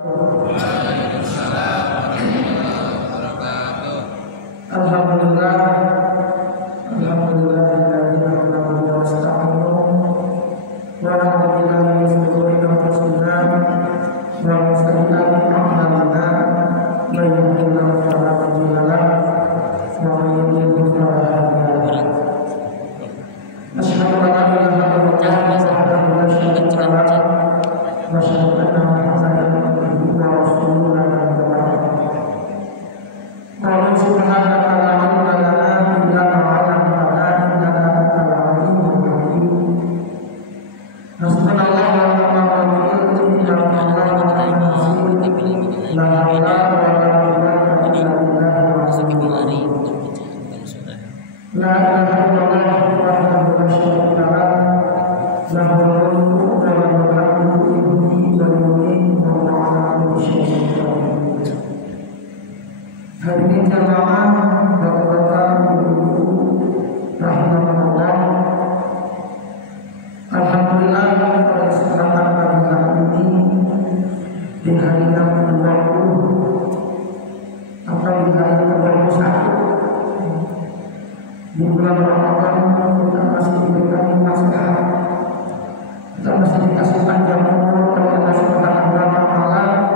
Waalaikumsalam warahmatullahi wabarakatuh. Alhamdulillah, alhamdulillahilladzi nahmaduhu wa nasta'inuhu wa na'udzu billahi min shururi anfusina wa min sayyi'ati a'malina. Man yahdihillahu fala mudilla lahu wa man yudlil fala hadiya lahu. Asyhadu an la ilaha illallah wahdahu la syarika lahu wa asyhadu anna Muhammadan abduhu wa rasuluhu. Allah subhanahu wa ta'ala illa ma'alana innaka antal alimul hakim. Hasbunallahu wa ni'mal wakeel inna Allaha la hawla wa la quwwata illa billah. La ilaha illallah wahdahu la syarika lahu lahul mulku wa lahul hamdu yuhyi wa yumiitu wa huwa 'ala kulli syai'in qadir. Hadirin jamaah, bapak-bapak, ibu-ibu, rahimahullah. Alhamdulillah pada kesempatan pagi hari ini di hari yang ke-20 atau di hari ke-21 di bulan Ramadan, kita masih diberikan nasihat, kita masih dikasih panjang umur oleh Allah Subhanahu wa Ta'ala.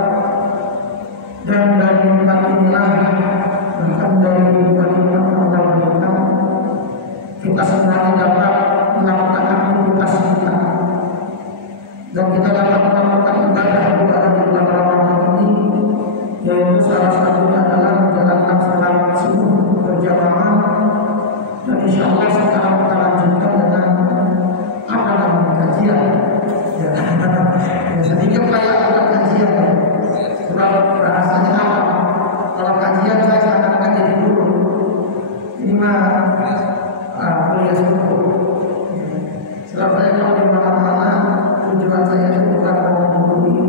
Dan dari nikmat inilah, bahkan dari nikmat Allah berikan, kita semuanya dapat melakukan aktivitas kita, dan kita dapat melakukan ibadah di bulan Ramadan ini, yaitu salah satunya adalah menjalankan salat subuh berjamaah. Dan insya Allah sekarang kita lanjutkan dengan apa namanya kajian, ya, sedikit kayak bukan kajian. Kalau bahasanya apa? Kalau kajian saya seakan-akan jadi guru. Ini mah kuliah subuh. Sebab saya kalau di mana-mana tujuan saya itu bukan mau menggurui.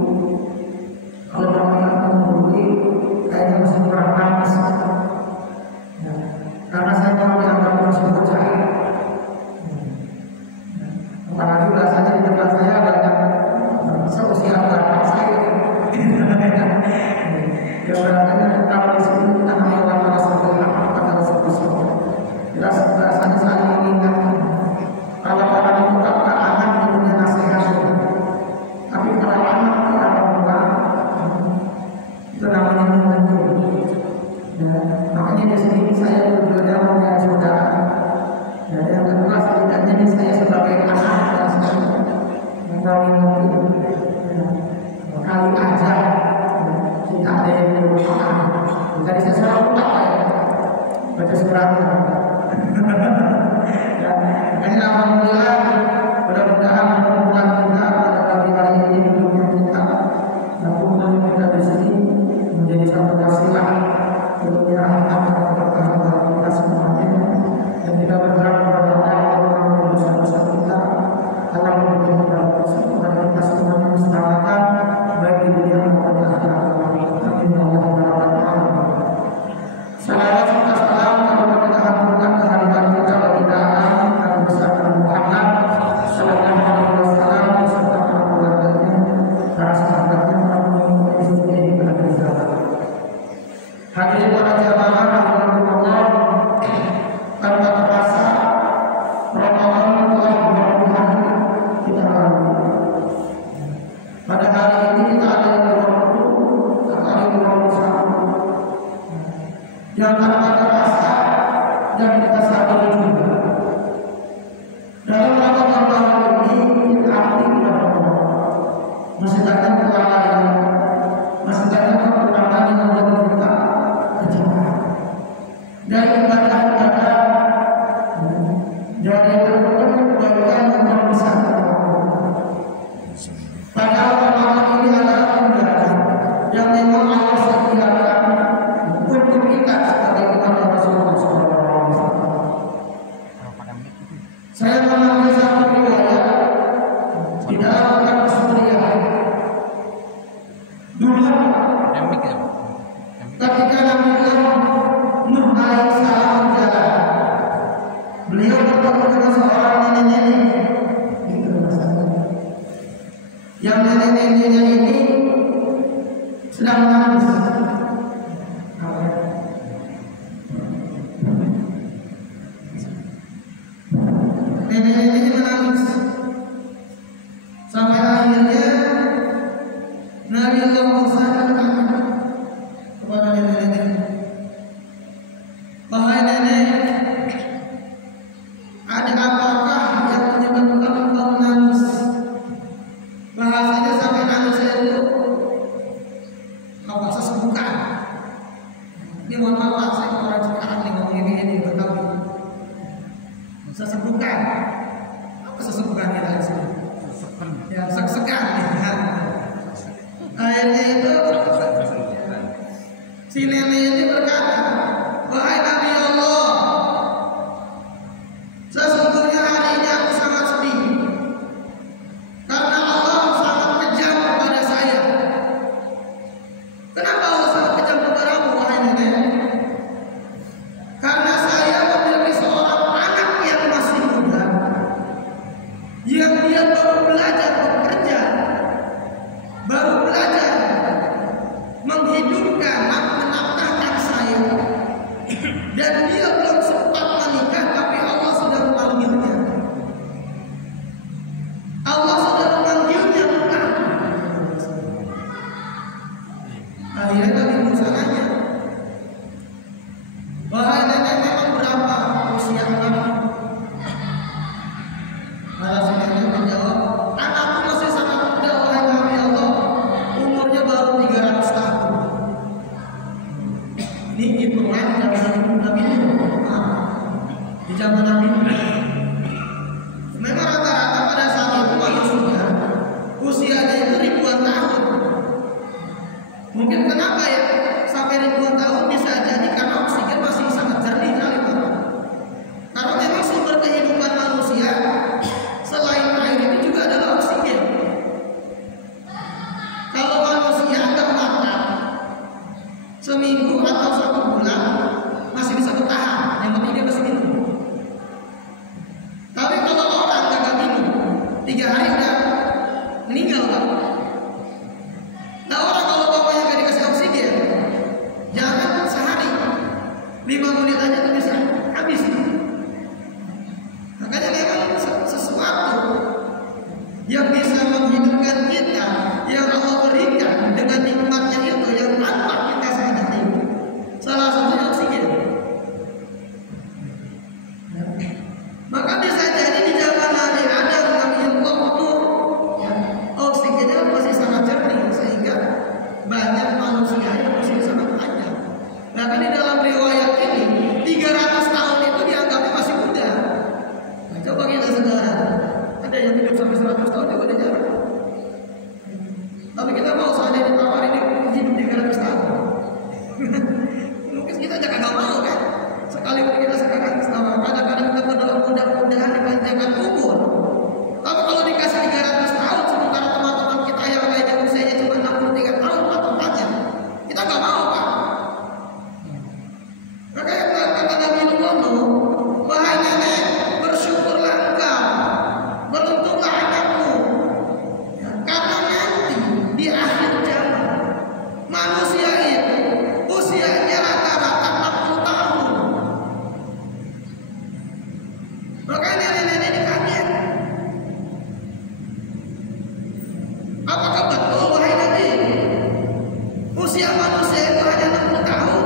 Kalau mau menggurui, kayaknya masih kurang pantas. Ya. Karena saya mau dianggap masih bocah. Apalagi bahasanya di depan saya banyak seusia bapak saya. Ya bahasanya tetap di sini kita mengulang Rasulullah pada Rasulullah. Jelas bahasanya saling mengingatkan. Kalau orang itu tak anak punya nasihat, tapi kalau anak itu ada tua, itu namanya mengejar. Ya, makanya di sini saya berjuang dengan saudara. Ya, yang kedua setidaknya ini saya sebagai anak kelas mengawin kali aja. Tidak ada yang merupakan. Jadi saya selalu apa ya? Baca suratnya. Dan alhamdulillah, mudah-mudahan hubungan kita pada pagi hari ini hubungan kita dan hubungan kita di sini menjadi satu wasilah untuk dirahmati kepada kita semuanya. Dan kita berharap kepada Allah untuk dosa-dosa kita, Allah memberikan kepada kita semuanya keselamatan baik di dunia maupun di akhirat. Salawat serta salam kepada kita haturkan kehadiran kita bagi Nabi Nabi besar Muhammad sallallahu alaihi wasallam beserta para keluarganya, para sahabatnya, para pengikutnya di belakang zaman. Hadirin para jamaah rahimahullah, tanpa terasa Ramadan telah beberapa hari kita lalui. Pada hari ini kita ada yang 20 atau ada yang 21. Yang tanpa terasa dan kita sadari juga dalam Ramadan tahun ini kita aktif berdoa, masih ada kelalaian, masih ada kekurangan yang membuat kita kecewa dari ibadah-ibadah, dari kebaikan yang bisa padahal Ramadan ini adalah undangan yang memang Allah sediakan untuk kita sebagai umat Rasulullah SAW. Saya mengambil satu riwayat di dalam kitab As-Suriyah. Dulu ketika Nabi Nuh alaihissalam berjalan, beliau bertemu dengan seorang nenek-nenek. Yang nenek-neneknya ini nenek-nenek ini menangis sampai akhirnya Nabi Allah Musa berkata kepada nenek-nenek, wahai nenek, ada apakah yang menyebabkan engkau menangis? Bahasanya sampai nangis itu apa sesembuhkan. Ini mohon maaf, saya orang sekarang nih ngomong ini bertahu. Sesembuhkan. Apa sesembuhkan kita di sini? Ya, sekan. Akhirnya itu si nenek ini berkata, wahai Nabi Allah, sesungguhnya hari ini aku sangat sedih karena Allah sangat kejam kepada saya. Kenapa Allah sangat kejam kepadamu, wahai nenek? Karena saya memiliki seorang anak yang masih muda, yang dia baru belajar bekerja, baru belajar menghidupkan, menafkahkan saya, dan dia belum sempat menikah, tapi Allah sudah memanggilnya. Allah sudah memanggilnya bukan. Akhirnya Nabi Musa nanya, wahai nenek, memang berapa usia anakmu? Maka si nenek menjawab, anakku masih sangat muda, wahai Nabi Allah, umurnya baru 300 tahun. Ini hitungan zaman Nabi Nuh. Di zaman Nabi Nuh, memang rata-rata pada saat itu manusia usianya itu ribuan tahun. Mungkin kenapa ya sampai ribuan tahun? Bisa jadi karena oksigen masih sangat jernih kali Pak. Karena memang sumber kehidupan manusia selain air itu juga adalah oksigen. Kalau manusia nggak makan seminggu atau 1 bulan masih bisa bertahan, yang penting dia masih minum. Tapi kalau orang nggak minum 3 hari udah meninggal Pak. Nah orang kalau bapaknya nggak dikasih oksigen, jangan sehari, 5 menit aja tuh bisa habis. Makanya memang sesuatu yang bisa menghidupkan kita, yang Allah berikan dengan nikmatnya itu yang tanpa kita sadari, salah satunya oksigen. Maka bisa jadi di zaman Nabi Adam, Nabi Nuh, oksigennya masih sangat jernih sehingga banyak manusia yang masih sangat panjang. Bahkan di dalam riwayat ini 300 tahun itu dianggapnya masih muda. Nah, coba kita saudara, ada yang hidup sampai 100 tahun juga udah jarang. Tapi kita mau seandainya ditawarin hidup 300 tahun. Mungkin kita jangan nggak mau kan. Sekalipun kita sekarang kadang-kadang kita berdoa mudah-mudahan dipanjangkan umur. Tapi kalau dikasih 300 tahun sementara teman-teman kita yang lainnya usianya cuma 63 tahun patokannya, kita nggak mau Pak. Makanya kata Nabi Nuh, wahai nenek, bersyukurlah engkau, beruntunglah anakmu, karena nanti di akhir zaman manusia itu usianya rata-rata 40 tahun. Makanya nenek-nenek ini kaget. Apakah betul wahai Nabi, usia manusia itu hanya 60 tahun?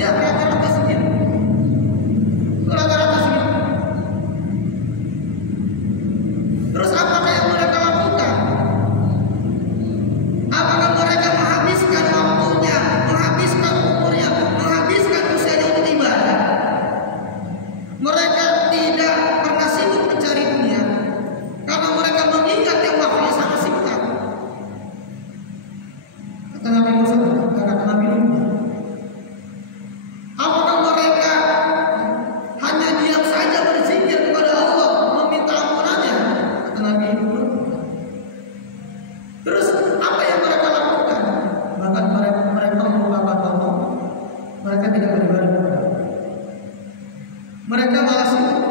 Ya rata-rata segitu. Rata-rata segitu. Terus apakah yang mereka lakukan? Apakah mereka menghabiskan waktunya, menghabiskan umurnya, menghabiskan usianya untuk ibadah? Mereka tidak pernah sibuk mencari dunia karena mereka mengingat yang waktunya sangat singkat. Kata Nabi Musa, kata Nabi Nuh, apakah mereka hanya diam saja berzikir kepada Allah, meminta ampunannya? Kata Nabi Nuh. Terus apa yang mereka lakukan? Bahkan mereka merupakan Allah, mereka tidak beribadah kepada Allah. Mereka malah sibuk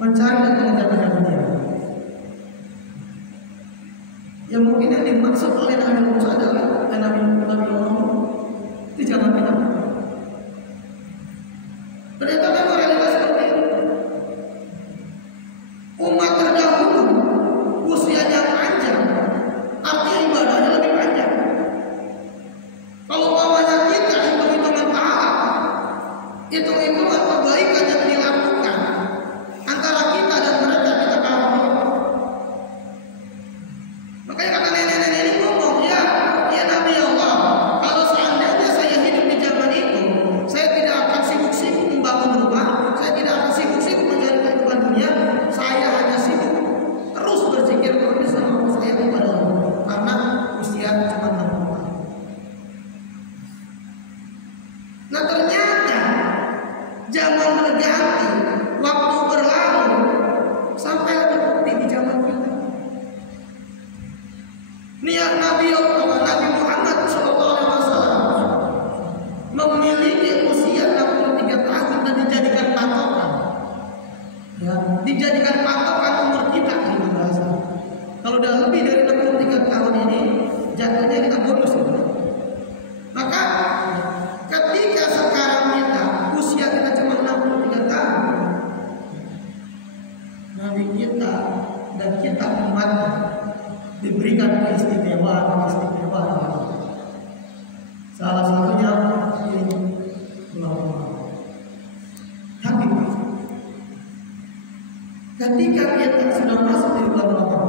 mencari dan mengejar dunia. Yang mungkin yang dimaksud oleh Nabi Musa adalah Nabi Allah itu jangan bilang. Ternyata memang realitas seperti itu. Nabi Muhammad SAW memiliki usia 63 tahun dan dijadikan patokan. Ya, dijadikan patokan umur kita ini bahasa. Kalau udah lebih dari 63 tahun ini, jatuhnya kita bonus. Maka ketika sekarang kita usia kita cuma 63 tahun, Nabi kita dan kita umat diberikan keistimewaan. Salah satunya ini tapi ketika kita sudah masuk di bulan Ramadan,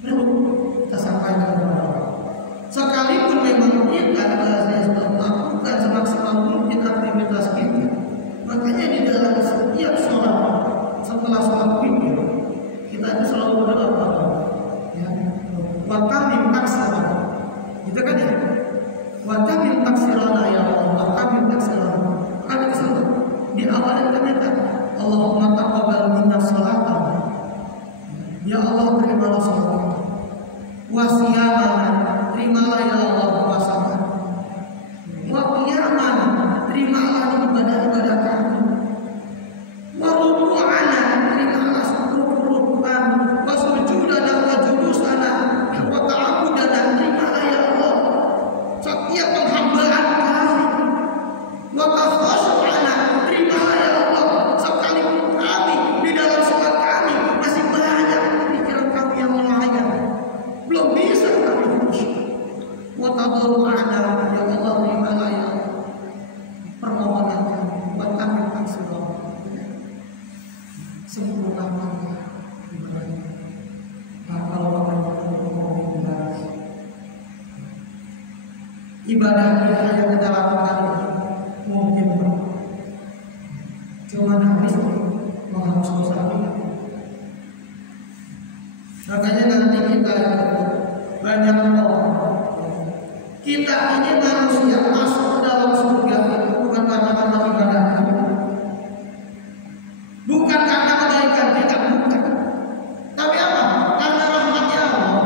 perlu kita sampaikan kepada orang. Sekalipun memang kita sudah melakukan semaksimal mungkin aktivitas kita, makanya di dalam setiap sholat, setelah sholat witir, kita itu selalu berdoa, ya, watamin taksirana, gitu kan ya, watamin taksirana ya Allah, watamin taksirana. Ada kesalahan di awal kita minta, Allahumma taqabbal minna sholatan, ya Allah terimalah sholat, wasiyamana, terimalah ya Allah puasa, wa qiyaman, terimalah ibadah-ibadah kami, wa ruku'ana, terimalah ruku-ruku'an, wa sujudana wa julusana, wa ta'abudana, terimalah ya Allah setiap penghambaan kami, wa takhashu'ana, terimalah ya Allah sekalipun kami di dalam sholat kami masih banyak pikiran kami yang melayang, belum bisa kami khusyuk. Wa tadarru'ana, ya Allah terimalah ya permohonan kami, wa tamin taksirana, sempurnakan ibadah. Kalau ibadah kita yang kita lakukan mungkin cuma habis menghapus dosa kita. Makanya nanti kita banyak orang, kita ini manusia masuk ke dalam surga itu bukan karena ibadah kita, bukan karena kebaikan kita, bukan. Tapi apa? Karena rahmatnya Allah.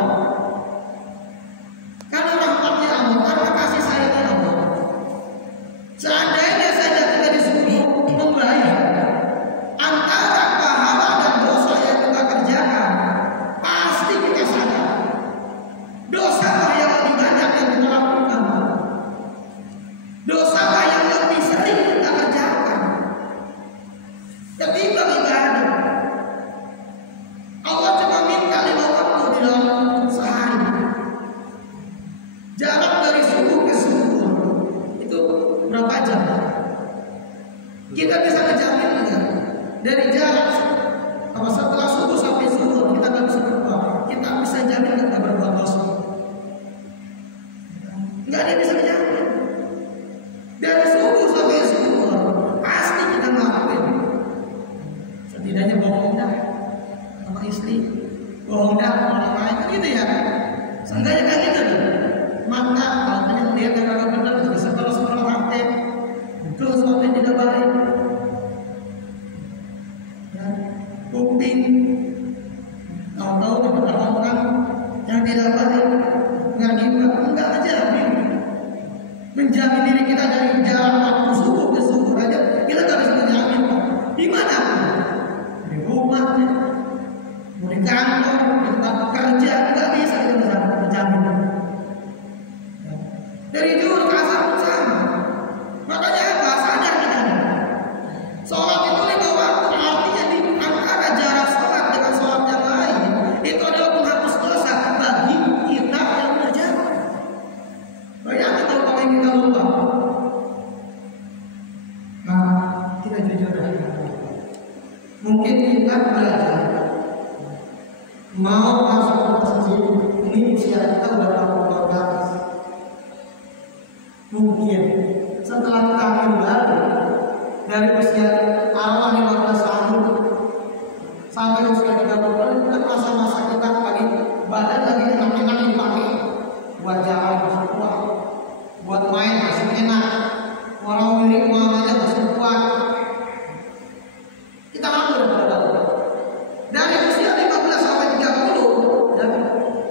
Karena rahmatnya Allah, karena kasih sayangnya Allah. Seandainya saja kita disuruh membayar antara pahala dan dosa yang kita kerjakan, pasti kita sadar dosa yang lebih banyak yang kita lakukan, dosa yang lebih sering kita kerjakan ketimbang ibadah. Allah cuma minta 5 waktu di dalam sehari. Jarak dari subuh ke subuh itu berapa jam? Kita bisa menjamin enggak? Dari jarak setelah subuh sampai subuh kita nggak bisa berbuat. Kita bisa jamin nggak berbuat dosa? Nggak ada yang bisa menjamin. Dari subuh sampai subuh pasti kita ngelakuin. Setidaknya bohong dah sama istri, bohong dah sama orang lain, gitu ya. Seenggaknya kan gitu tuh. Maka makanya lihat yang agak benar juga setelah sekolah praktek itu sesuatu yang tidak baik. Ya, kuping tahu-tahu kepada orang yang tidak baik, nggak gimana, enggak aja menjamin diri kita dari jalan waktu subuh ke subuh aja kita nggak bisa menjamin. Di mana? Di rumah, di kantor, di tempat kerja, nggak bisa kita menjamin. Dari juhur ke asar pun sama. Makanya apa? Sadar kita. Sholat itu 5 waktu, artinya di antara jarak sholat dengan sholat yang lain itu adalah penghapus dosa bagi kita yang berjamaah. Bayangkan kalau kita lupa. Nah, kita jujur dari mungkin kita belajar mau masuk ke masjid ini usia kita udah 40 ke atas. Mungkin setelah kita kembali dari usia awal 15 tahun sampai usia 30 tahun itu kan masa-masa kita lagi badan lagi enak-enak dipakai buat jalan masih kuat, buat main masih enak, orang milik uang aja masih kuat. Kita nganggur pada dari usia 15 sampai 30 dan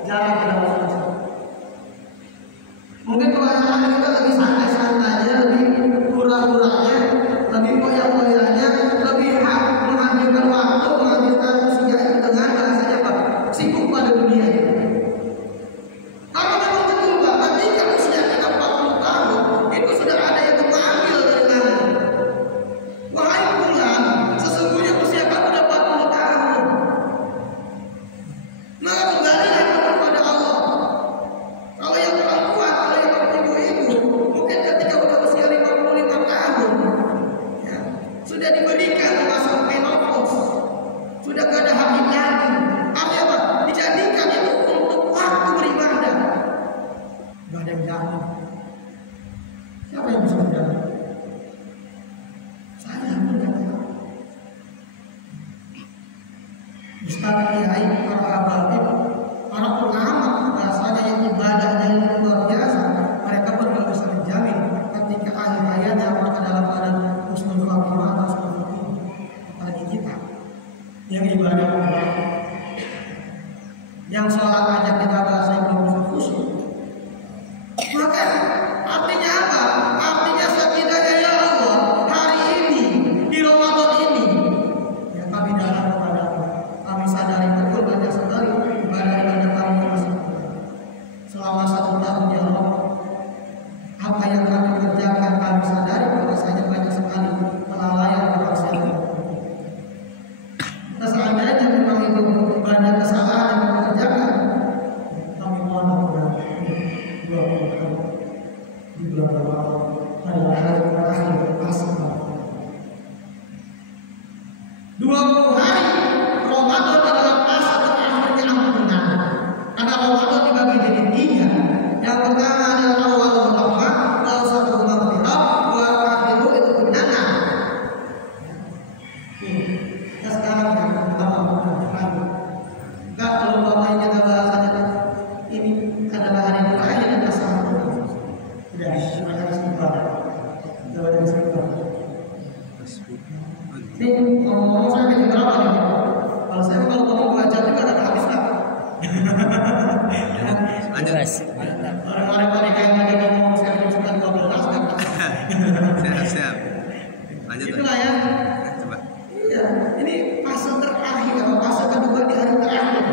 jarang kita masuk. Ustaz Kiai, para habaib, para ulama bahasanya yang ibadahnya yang luar biasa, mereka pun tidak bisa menjamin ketika akhir hayatnya apakah dalam keadaan husnul khatimah atau husnul khatimah. Apalagi kita yang ibadah yang sholat aja kita bahasa yang belum bisa khusyuk. Maka artinya apa? Artinya setidaknya ya Allah, hari ini di Ramadan ini ya kami datang kepada kami sadari betul banyak sekali ibadah-ibadah kami yang masih kurang. Selama 1 tahun ya Allah, apa yang kami kerjakan kami sadari bahwasanya banyak sekali kelalaian kemaksiatan. Nah, seandainya memang itu banyak kesalahan yang kami kerjakan, kami mohon ampun. 20 hari di bulan Ramadan adalah hari terakhir asal. 20 hari Ramadan adalah masa terakhirnya ampunan. Karena Ramadan dibagi jadi 3. Yang pertama adalah awalul rahmah, awsatul maghfirah, wa akhiru itu genangan. Ya sekarang yang pertama ampunan. Enggak, kalau bapaknya kita bahasanya ini adalah hari terakhir dan masa ampunan. Tidak, cuma hari istighfar. Tidak ada istighfar. Ini ngomong saya jadi berapa nih? Kalau saya kalau ngomong 2 jam juga ada habis lah. Orang-orang kayak tadi ngomong saya cuma sekitar 12 kan? Siap. Lanjut. Itulah ya. Coba. Iya, ini fase terakhir atau fase kedua di hari terakhir.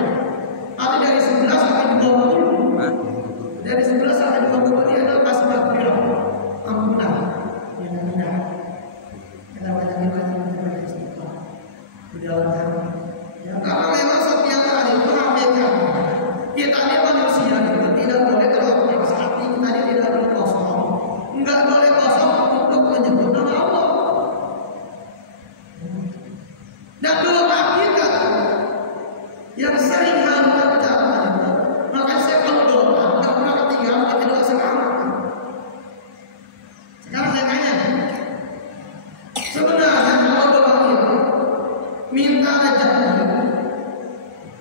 Ada dari 11 sampai 20. Dari 11 sampai 20 ini adalah fase maghfirah, ampunan. Ya benar. Kita banyak istighfar di dalam hati. Ya, kalau memang setiap hari itu hampirkan. Kita ini manusia itu tidak boleh terlalu hati kita ini tidak boleh kosong. Enggak boleh kosong untuk menyebut nama Allah. Dan doa kita yang sering harus kita ucapkan itu, maka saya kalau doa nggak pernah ketinggalan kita doa sekarang. Sekarang saya tanya, sebenarnya kalau doa itu minta rezeki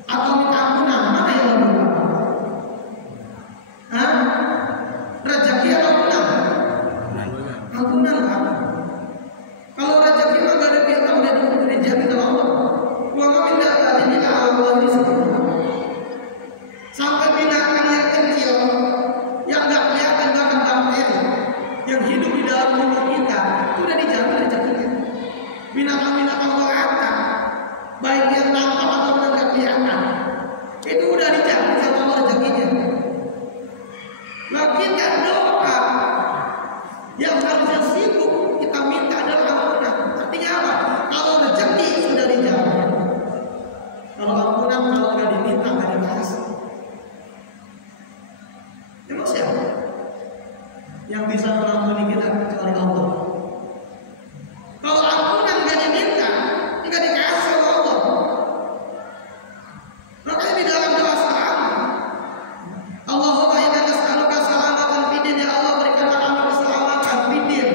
atau minta ampunan, mana yang mau doa? Hah? Rezeki atau ampunan? Ampunan kan? Kalau rezeki mah gak ada pihak udah dijamin sama Allah. Wa ma min dabatin illa 'ala Allahi rizquha. Sampai binatang yang kecil yang enggak kelihatan bahkan bakteri yang hidup di dalam tubuh kita itu udah dijamin rezekinya. Binatang-binatang melata baik yang tampak atau enggak kelihatan itu udah dijamin sama Allah rezekinya. Nah kita doa yang harusnya sibuk kita minta adalah ampunan. Artinya apa? Kalau rezeki sudah dijamin, kalau ampunan kalau nggak diminta nggak dikasih. Emang siapa yang bisa mengampuni kita kecuali Allah? Kalau ampunan nggak diminta, nggak dikasih sama Allah. Makanya di dalam doa salam, Allahumma inna nas'aluka salamatan fid din, ya Allah berikanlah kami keselamatan fid din,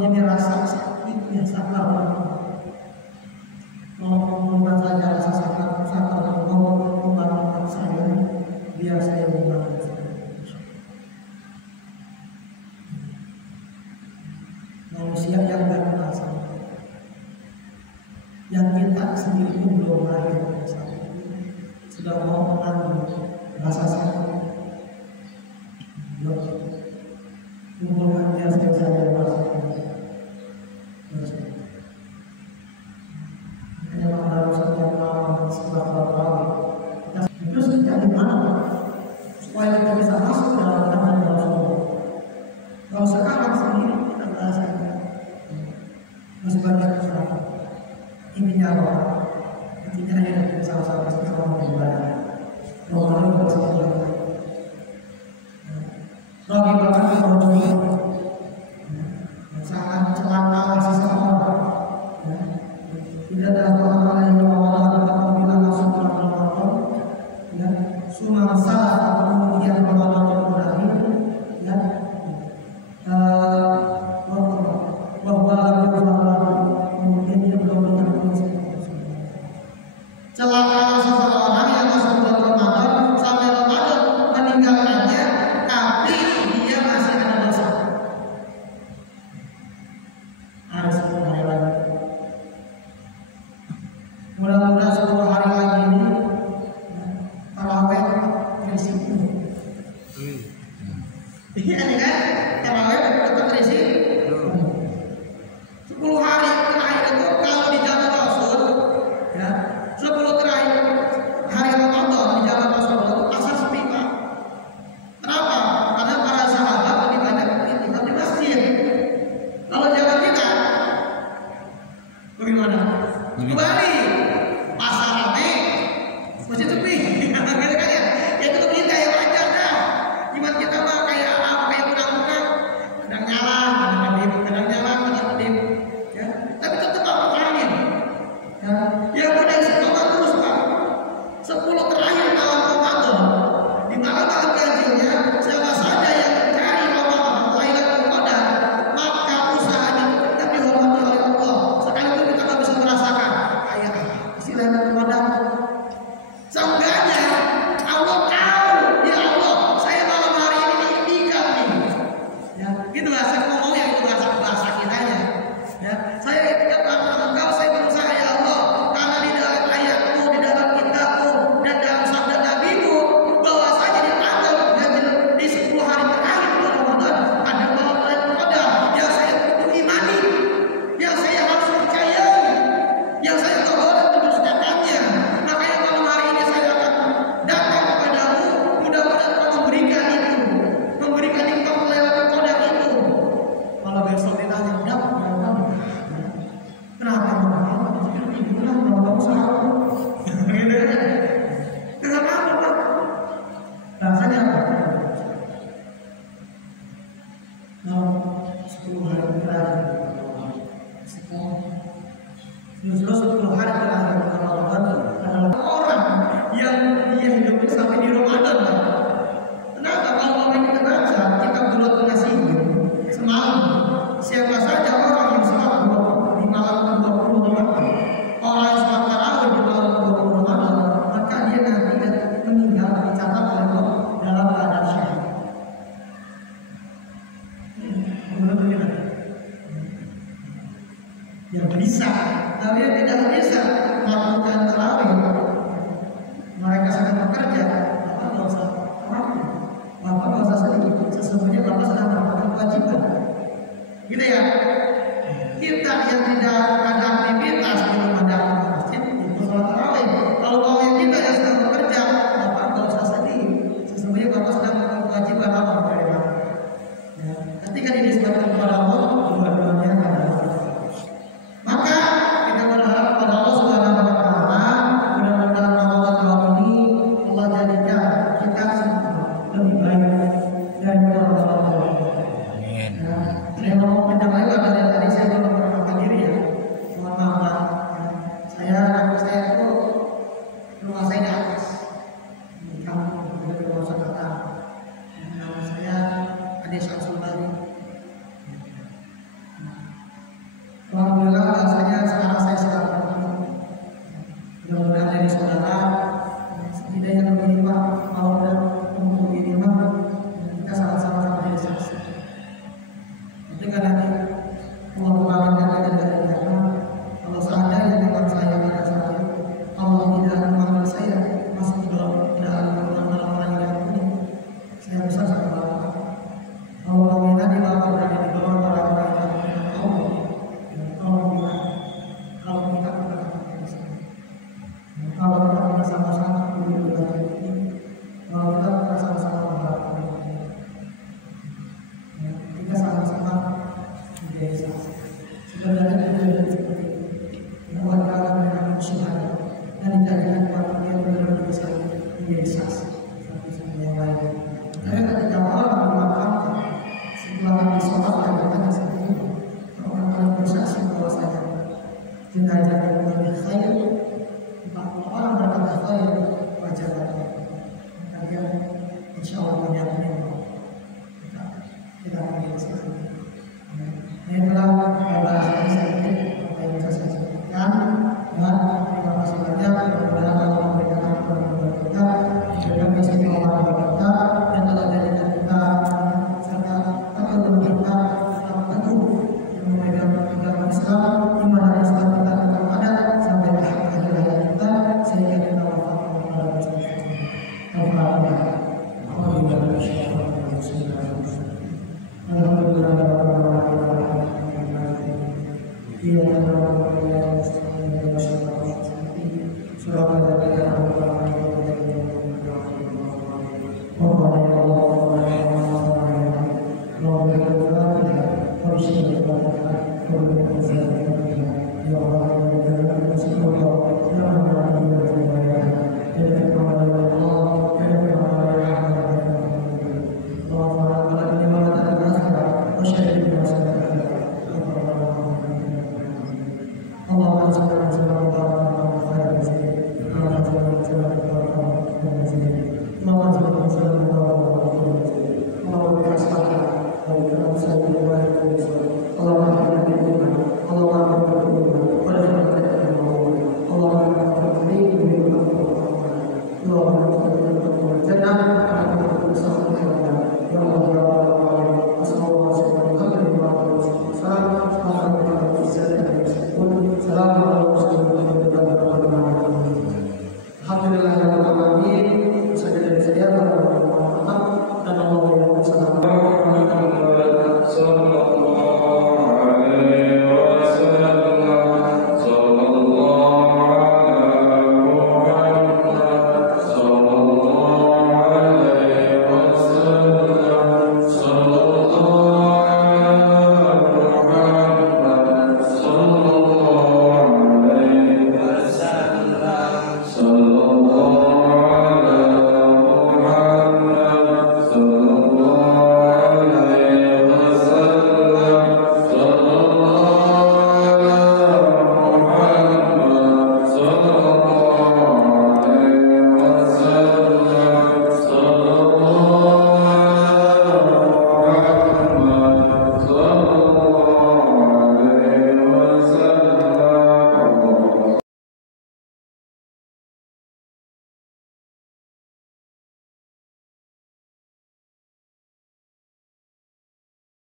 begini rasa sakitnya sakar. Kalau bukan saja rasa sakar kalau membantu saya, biar saya membantu saya. Manusia yang tidak merasa, yang kita sendiri pun belum lahir sudah mau menanggung rasa sakit. Kumpulkan dia saya rasakan. Hanya harus setiap malam setelah terawih. Terus kita gimana? Supaya kita bisa masuk dalam tangan Rasulullah. Kalau sekarang sendiri kita merasakan masih banyak kesalahan. Intinya apa? Intinya hanya kita sama-sama beribadah. Mengalami kesalahan. Bagi bahkan orang sangat celaka sesama orang. Tidak ada hal yang Allah apabila masuk dalam Ramadan, ya, sunah salah kemudian Ramadan berakhir, ya, bahwa kemudian dia belum menyambut celaka seseorang yang masuk dalam Ramadan sampai Ramadan meninggalkannya, tapi dia masih ada dosa. Harus hari lagi. Mudah-mudahan 10 hari lagi ini tarawih terisi. Iya kan? Tarawih tetap terisi. 10 hari terakhir itu kalau di zaman Rasul, ya, 10 terakhir hari Ramadan di zaman Rasul itu pasar sepi, Pak. Kenapa? Karena para sahabat lebih banyak itikaf di masjid. Kalau zaman kita, bagaimana? Kembali pasar rame, masjid sepi. Ya itu kita yang wajar dah. Iman kita mah kayak apa? Kayak kunang-kunang, kadang nyala, kadang kedip. Ya, tapi tetap apa terakhir? Ya, yang udah istiqomah terus, Pak. 10 terakhir malam Ramadan, di malam ganjilnya, siapa saja yang mencari Ramadan Lailatul Qadar, maka usahanya tetap dihormati oleh Allah. Sekalipun kita nggak bisa merasakan kayak istilah Lailatul Qadar. Seenggaknya Allah tahu, ya Allah, saya malam hari ini itikaf nih. Ya, gitu lah saya ngomong yang itu bahasa kiranya. Ya, saya itikaf karena Engkau, saya berusaha ya Allah, karena di dalam ayatmu, di dalam kitabmu, dan dalam sabda Nabi-Mu, bahwa saya di tanggal di 10 hari terakhir bulan Ramadan ada malam Lailatul Qadar yang saya kudu imani, yang saya harus percayai, yang saya tak boleh mendustakannya. Makanya malam hari ini saya akan datang kepadamu, mudah-mudahan Kau memberikan itu, memberikan nikmat Lailatul Qadar itu. Kalau besok ditanya, kenapa Muhammad? Itulah kalau kamu salah. Kenapa Pak? Rasanya apa? 10 hari terakhir. Justru 10 hari terakhir Ramadan adalah orang yang dia hidupnya sampai di Ramadan. Kenapa? Kalau kita baca kitab Durat Nasihin semalam, siapa saja orang yang sholat di malam ke-20 Ramadan, orang yang sholat tarawih di malam ke-20 Ramadan, maka dia nanti meninggal dicatat oleh Allah dalam keadaan syahid. Yang bisa, tapi yang tidak bisa melakukan tarawih, mereka sedang bekerja, Bapak nggak usah ragu, Bapak nggak usah sedih, sesungguhnya Bapak sedang melakukan kewajiban. Gitu ya. Kita yang tidak ada aktivitas di rumah dan masjid itu sholat tarawih. Kalau yang kita yang sedang bekerja, Bapak nggak usah sedih, sesungguhnya Bapak sedang melakukan kewajiban apa dari Bapak. Ya. Ketika dinisbatkan kepada Allah, dua-duanya ada. Maka kita berharap kepada Allah Subhanahu wa Ta'ala, mudah-mudahan Ramadan tahun ini Allah jadikan kita lebih baik dari Ramadan. Amin. Yang ngomong panjang lebar dari tadi saya belum memperkenalkan diri ya. Sebenarnya ada seperti bahwa kalau mereka musuhan dan dijadikan waktu yang benar-benar bisa menjadi saksi satu sama yang lain. Karena ketika orang memakamkan setelah disolat dan bertanya seperti itu, orang bersaksi bahwasanya jenazah yang lebih khair, orang berkata khair wajar lagi. Kemudian insya Allah menyambut kita akan diskusi. Itulah bahasa sedikit apa yang bisa saya sampaikan, dan terima kasih banyak. Mudah-mudahan Allah memberikan kepada kita, memberikan istiqomah kepada kita, dan Allah jadikan kita serta teman-teman kita dalam teguh yang memegang agama Islam, iman dan Islam kita tetap ada sampai akhir hayat kita, sehingga kita wafat kepada Rasulullah. Allah